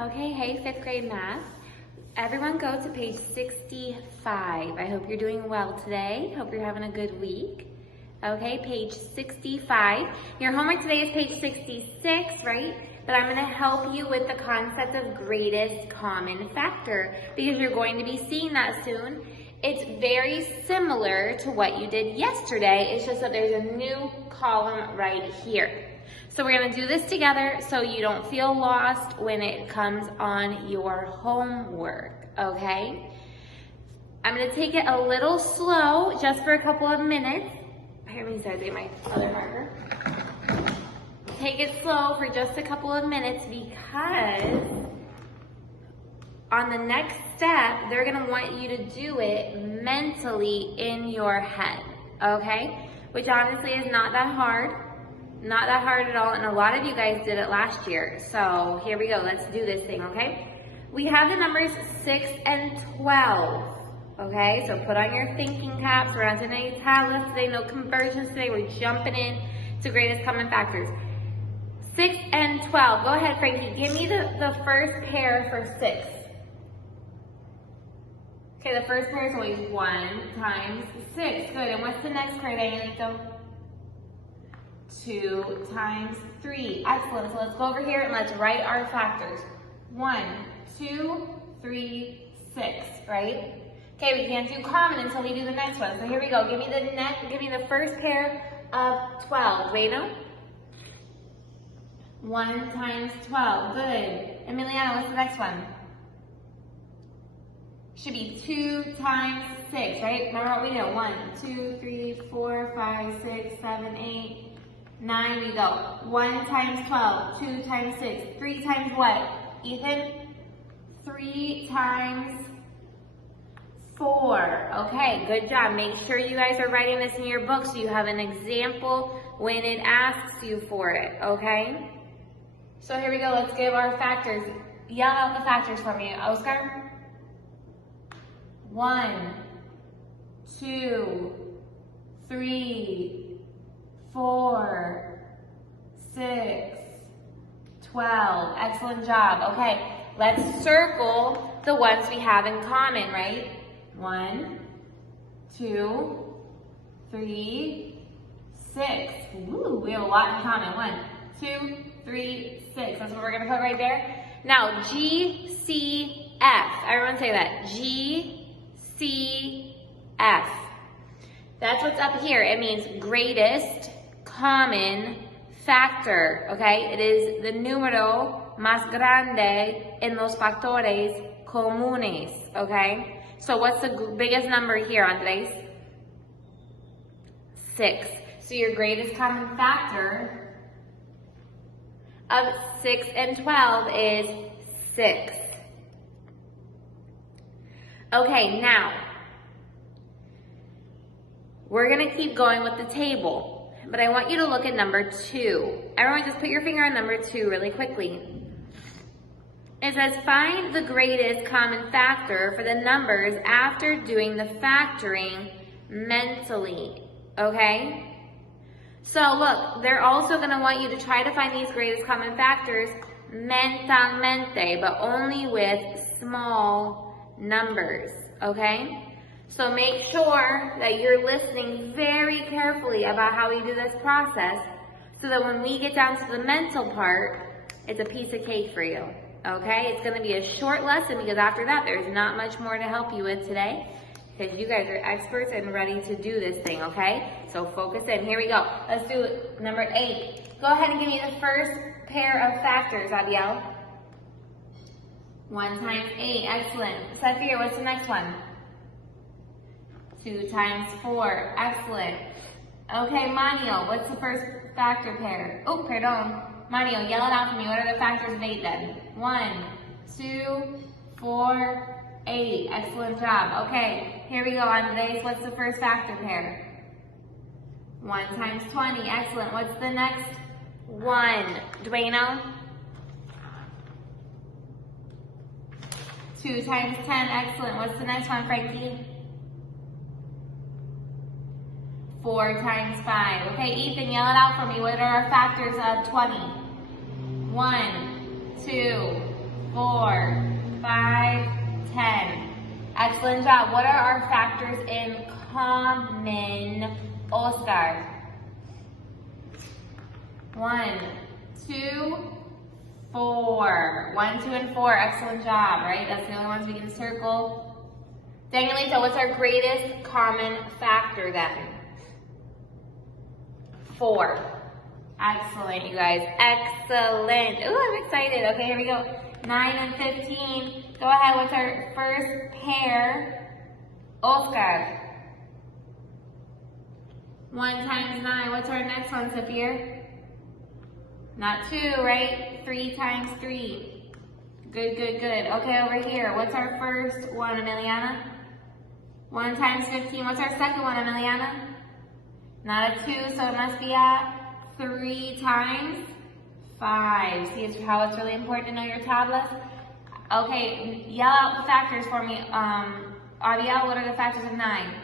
Okay, hey, fifth grade math. Everyone go to page 65. I hope you're doing well today. Hope you're having a good week. Okay, page 65. Your homework today is page 66, right? But I'm gonna help you with the concept of greatest common factor because you're going to be seeing that soon. It's very similar to what you did yesterday. It's just that there's a new column right here. So we're gonna do this together so you don't feel lost when it comes on your homework, okay? I'm gonna take it a little slow just for a couple of minutes. Here, let me start getting my other marker. Take it slow for just a couple of minutes because on the next step, they're gonna want you to do it mentally in your head, okay? Which honestly is not that hard. Not that hard at all, and a lot of you guys did it last year. So here we go, let's do this thing, okay? We have the numbers 6 and 12, okay? So put on your thinking caps. We're not doing any tablets today, no conversions today. We're jumping in to greatest common factors. 6 and 12, go ahead, Frankie. Give me the first pair for 6. Okay, the first pair is always 1 times 6. Good, and what's the next pair, Danielito? 2 times 3. Excellent. So let's go over here and let's write our factors. 1, 2, 3, 6, right? Okay, we can't do common until we do the next one. So here we go. Give me the first pair of 12. Bueno? 1 times 12. Good. Emiliano, what's the next one? Should be 2 times 6, right? Remember what we did? 1, 2, 3, 4, 5, 6, 7, 8, 9, we go. 1 times 12, 2 times 6, 3 times what? Ethan? 3 times 4. Okay, good job. Make sure you guys are writing this in your book so you have an example when it asks you for it, okay? So here we go. Let's give our factors. Yell out the factors for me, Oscar. 1, 2, 3, 4, 6, 12. Excellent job. Okay, let's circle the ones we have in common, right? 1, 2, 3, 6. Woo, we have a lot in common. 1, 2, 3, 6. That's what we're gonna put right there. Now, GCF. Everyone say that. GCF. That's what's up here. It means greatest common factor, okay? It is the número más grande en los factores comunes, okay? So what's the biggest number here, Andres? 6. So your greatest common factor of 6 and 12 is 6. Okay, now, we're gonna keep going with the table, but I want you to look at number 2. Everyone just put your finger on number 2 really quickly. It says, find the greatest common factor for the numbers after doing the factoring mentally, okay? So look, they're also gonna want you to try to find these greatest common factors mentalmente, but only with small numbers, okay? So make sure that you're listening very carefully about how we do this process so that when we get down to the mental part, it's a piece of cake for you, okay? It's gonna be a short lesson because after that, there's not much more to help you with today because you guys are experts and ready to do this thing, okay? So focus in, here we go. Let's do number 8. Go ahead and give me the first pair of factors, Abiel. 1 times 8, excellent. Safir, what's the next one? 2 times 4, excellent. Okay, Manio, what's the first factor pair? Oh, pardon. Manio, yell it out for me. What are the factors of 8 then? 1, 2, 4, 8. Excellent job. Okay, here we go, Andres. What's the first factor pair? 1 times 20, excellent. What's the next one? Dueno? 2 times 10, excellent. What's the next one, Frankie? 4 times 5. Okay, Ethan, yell it out for me. What are our factors of 20? 1, 2, 4, 4, 5, 10. Excellent job. What are our factors in common, Oscar? 1, 2, 4. 1, 2, and 4. Excellent job, right? That's the only ones we can circle. Danielita, what's our greatest common factor then? 4. Excellent, you guys. Excellent. Ooh, I'm excited. Okay, here we go. 9 and 15. Go ahead. What's our first pair? Oscar. 1 times 9. What's our next one, Saphir? Not 2, right? 3 times 3. Good, good, good. Okay, over here. What's our first one, Emiliana? 1 times 15. What's our second one, Emiliana? Not a 2, so it must be a 3 times 5. See how it's really important to know your tablets? Okay, yell out the factors for me. Ariel, what are the factors of 9?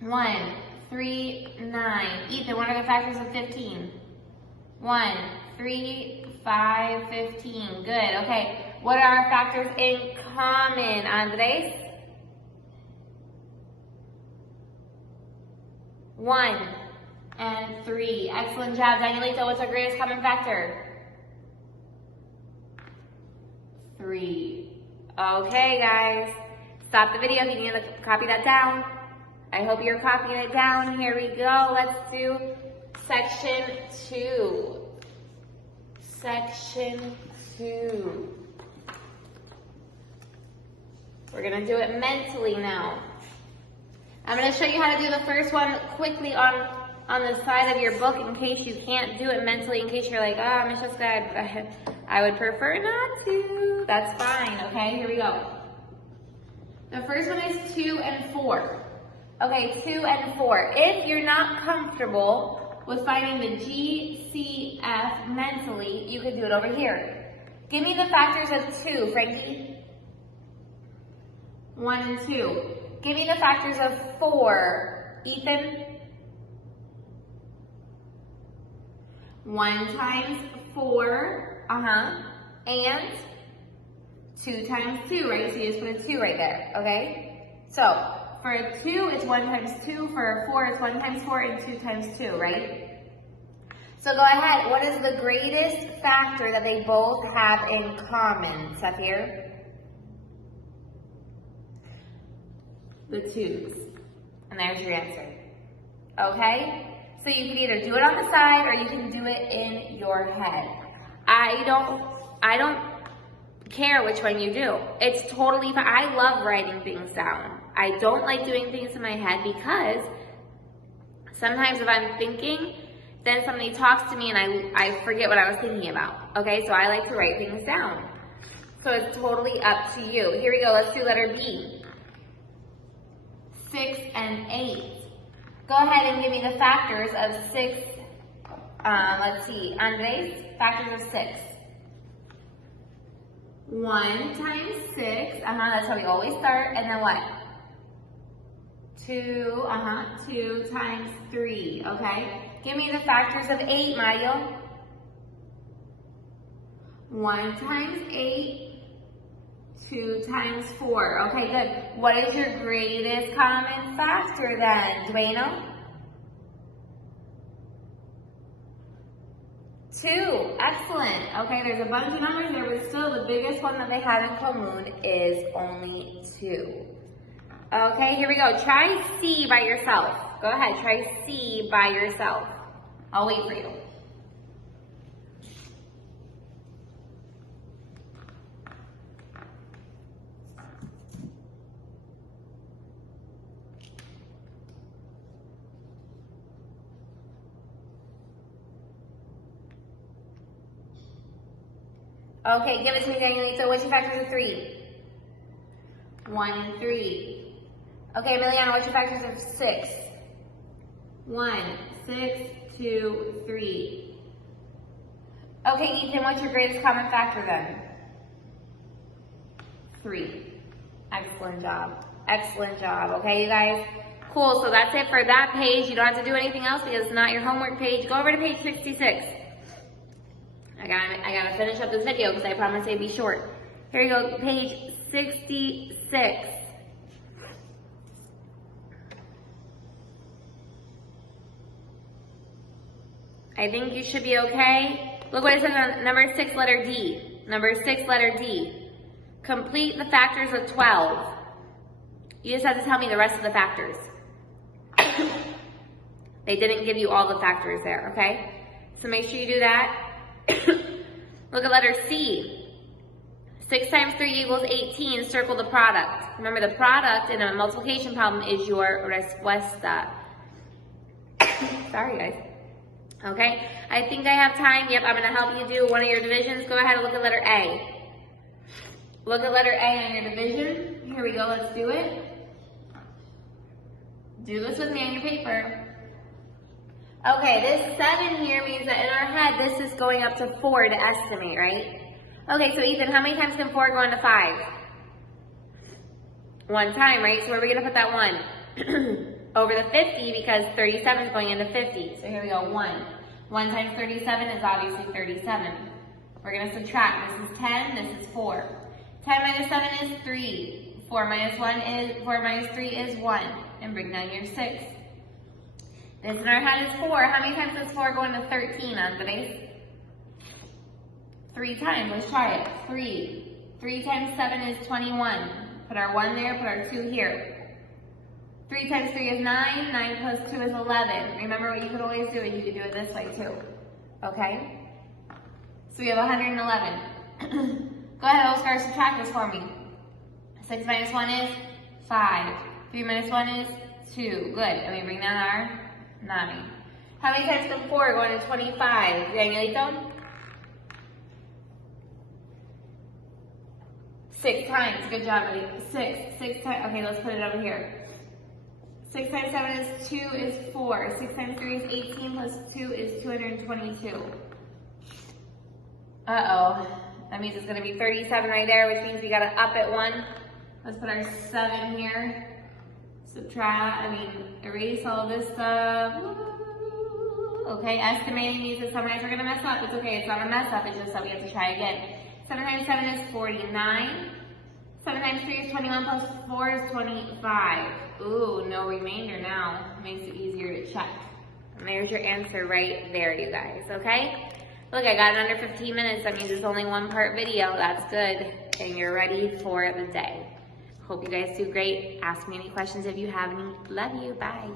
1, 3, 9. Ethan, what are the factors of 15? 1, 3, 5, 15. Good, okay. What are our factors in common, Andres? 1 and 3. Excellent job. Danielita, what's our greatest common factor? 3. Okay, guys. Stop the video if you need to copy that down. I hope you're copying it down. Here we go. Let's do section 2. Section 2. We're going to do it mentally now. I'm going to show you how to do the first one quickly on the side of your book in case you can't do it mentally, in case you're like, Miss Jessica, I would prefer not to. That's fine, okay? Here we go. The first one is 2 and 4. Okay, 2 and 4. If you're not comfortable with finding the GCF mentally, you could do it over here. Give me the factors of 2, Frankie. 1 and 2. Give me the factors of 4, Ethan. 1 times 4, and 2 times 2, right? So you just put a 2 right there, okay? So, for a 2, it's 1 times 2. For a 4, it's 1 times 4 and 2 times 2, right? So go ahead. What is the greatest factor that they both have in common, Saphir? The 2's. And there's your answer. Okay? So you can either do it on the side or you can do it in your head. I don't care which one you do. It's totally fine. I love writing things down. I don't like doing things in my head because sometimes if I'm thinking, then somebody talks to me and I forget what I was thinking about. Okay, so I like to write things down. So it's totally up to you. Here we go, let's do letter B. 6 and 8. Go ahead and give me the factors of 6. Let's see, Andres, factors of 6. 1 times 6, that's how we always start, and then what? 2, 2 times 3, okay? Give me the factors of 8, Mario. 1 times 8, 2 times 4, okay, good. What is your greatest common factor then, Dueno? 2, excellent. Okay, there's a bunch of numbers there, but still the biggest one that they have in common is only 2. Okay, here we go. Try C by yourself. Go ahead, try C by yourself. I'll wait for you. Okay, give it to me, Danielita. What's your factors of 3? 1 and 3. Okay, Emiliana, what's your factors of 6? 1, 6, 2, 3. Okay, Ethan, what's your greatest common factor then? 3. Excellent job. Excellent job. Okay, you guys? Cool, so that's it for that page. You don't have to do anything else because it's not your homework page. Go over to page 66. I gotta finish up this video because I promised it'd be short. Here we go, page 66. I think you should be okay. Look what it says on number 6, letter D. Number 6, letter D. Complete the factors of 12. You just have to tell me the rest of the factors. They didn't give you all the factors there, okay? So make sure you do that. Look at letter C. 6 times 3 equals 18. Circle the product. Remember, the product in a multiplication problem is your respuesta. Sorry, guys. Okay, I think I have time. Yep, I'm going to help you do one of your divisions. Go ahead and look at letter A. Look at letter A on your division. Here we go, let's do it. Do this with me on your paper. Okay, this 7 here means that in our head, this is going up to 4 to estimate, right? Okay, so Ethan, how many times can 4 go into 5? 1 time, right? So where are we going to put that 1? Over the 50 because 37 is going into 50. So here we go, 1. 1 times 37 is obviously 37. We're going to subtract. This is 10, this is 4. 10 minus 7 is 3. 4 minus 3 is 1. And bring down your 6. This in our head is 4. How many times does 4 go into 13 on the base? 3 times. Let's try it. 3. 3 times 7 is 21. Put our 1 there, put our 2 here. 3 times 3 is 9. 9 plus 2 is 11. Remember what you could always do, and you could do it this way too. Okay? So we have 111. Go ahead, Oscar, subtract this for me. 6 minus 1 is 5. 3 minus 1 is 2. Good. And we bring down our 9. How many times can 4 go into 25? Danielito? 6 times. Good job, buddy. 6 times. Okay, let's put it over here. 6 times 7 is 2 is 4. 6 times 3 is 18 plus 2 is 222. Uh-oh. That means it's going to be 37 right there, which means we got to up it 1. Let's put our 7 here. Erase all this stuff. Okay, estimating means that some nights we're going to mess up. It's okay, it's not a mess up, it's just that we have to try again. 7 times 7 is 49. 7 times 3 is 21 plus 4 is 25. Ooh, no remainder now. Makes it easier to check. And there's your answer right there, you guys, okay? Look, I got it under 15 minutes. That means it's only 1-part video. That's good. And you're ready for the day. Hope you guys do great. Ask me any questions if you have any. Love you. Bye.